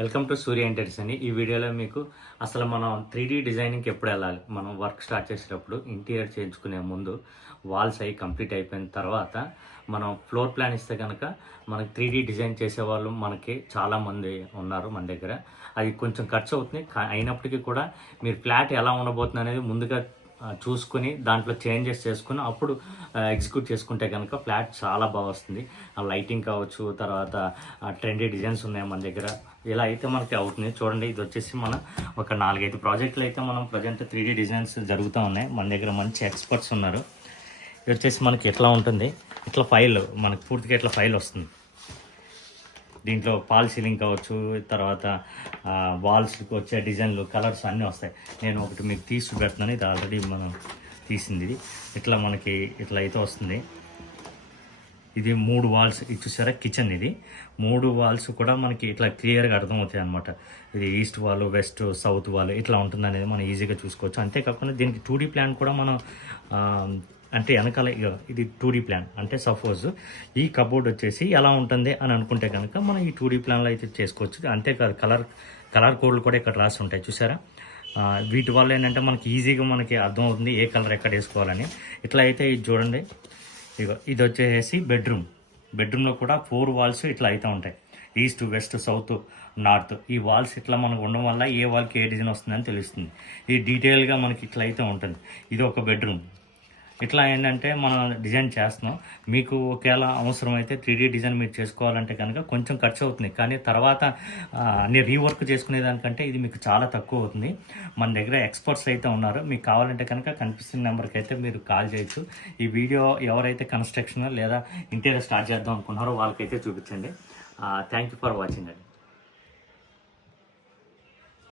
Welcome to Surya interiors అని. ఈ వీడియోలో మీకు అసలు మనం 3D డిజైనింగ్కి ఎప్పుడు వెళ్ళాలి, మనం వర్క్ స్టార్ట్ చేసేటప్పుడు ఇంటీరియర్ చేయించుకునే ముందు వాల్స్ అవి కంప్లీట్ అయిపోయిన తర్వాత మనం ఫ్లోర్ ప్లాన్ ఇస్తే కనుక మనకి 3D డిజైన్ చేసేవాళ్ళు మనకి చాలామంది ఉన్నారు మన దగ్గర. అది కొంచెం ఖర్చు అవుతుంది, అయినప్పటికీ కూడా మీరు ఫ్లాట్ ఎలా ఉండబోతుంది అనేది ముందుగా చూసుకుని దాంట్లో చేంజెస్ చేసుకుని అప్పుడు ఎగ్జిక్యూట్ చేసుకుంటే కనుక ఫ్లాట్ చాలా బాగా వస్తుంది. లైటింగ్ కావచ్చు, తర్వాత ట్రెండీ డిజైన్స్ ఉన్నాయి మన దగ్గర. ఇలా అయితే మనకి అవుతుంది. చూడండి, ఇది వచ్చేసి మన ఒక 4-5 ప్రాజెక్టులు అయితే మనం ప్రజెంట్ 3D డిజైన్స్ జరుగుతూ ఉన్నాయి. మన దగ్గర మంచి ఎక్స్పర్ట్స్ ఉన్నారు. ఇది వచ్చేసి మనకి ఎట్లా ఉంటుంది, ఇట్లా ఫైల్ మనకి పూర్తిగా ఇట్లా ఫైల్ వస్తుంది. దీంట్లో పాల్ సీలింగ్ కావచ్చు, తర్వాత వాల్స్కి వచ్చే డిజైన్లు, కలర్స్ అన్నీ వస్తాయి. నేను ఒకటి మీకు తీసి పెడుతున్నాను. ఇది ఆల్రెడీ మనం తీసింది. ఇది ఇట్లా మనకి ఇట్లా అయితే వస్తుంది. ఇది 3 వాల్స్, ఇది చూసారా కిచెన్. ఇది 3 వాల్స్ కూడా మనకి ఇట్లా క్లియర్గా అర్థమవుతాయి అనమాట. ఇది east wall, west, south wall ఇట్లా ఉంటుంది అనేది మనం ఈజీగా చూసుకోవచ్చు. అంతేకాకుండా దీనికి 2D ప్లాన్ కూడా మనం అంటే వెనకాల ఇది 2D ప్లాన్. అంటే సపోజ్ ఈ కబోర్డ్ వచ్చేసి ఎలా ఉంటుంది అని అనుకుంటే కనుక మనం ఈ 2D ప్లాన్లో అయితే చేసుకోవచ్చు. అంతేకాదు కలర్ కోడ్లు కూడా ఇక్కడ రాసి ఉంటాయి చూసారా. వీటి వల్ల ఏంటంటే మనకి ఈజీగా మనకి అర్థమవుతుంది ఏ కలర్ ఎక్కడ వేసుకోవాలని. ఇట్లా అయితే ఇది చూడండి. ఇది వచ్చేసి బెడ్రూమ్లో కూడా 4 వాల్స్ ఇట్లా అయితే ఉంటాయి. East, west, south, north. ఈ వాల్స్ ఇట్లా మనకు ఉండడం వల్ల ఏ వాల్కి ఏ డిజైన్ వస్తుందని తెలుస్తుంది. ఇది డీటెయిల్గా మనకి ఇట్లా అయితే ఉంటుంది. ఇది ఒక బెడ్రూమ్. ఇట్లా ఏంటంటే మనం డిజైన్ చేస్తున్నాం. మీకు ఒకవేళ అవసరమైతే 3D డిజైన్ మీరు చేసుకోవాలంటే కనుక కొంచెం ఖర్చు అవుతుంది, కానీ తర్వాత అన్ని రీవర్క్ చేసుకునే దానికంటే ఇది మీకు చాలా తక్కువ అవుతుంది. మన దగ్గర ఎక్స్పర్ట్స్ అయితే ఉన్నారు. మీకు కావాలంటే కనుక కనిపిస్తున్న నెంబర్కి అయితే మీరు కాల్ చేయొచ్చు. ఈ వీడియో ఎవరైతే కన్స్ట్రక్షన్ లేదా ఇంటీరియర్ స్టార్ట్ చేద్దాం అనుకున్నారో వాళ్ళకైతే చూపించండి. థ్యాంక్ యూ ఫర్ వాచింగ్ అండి.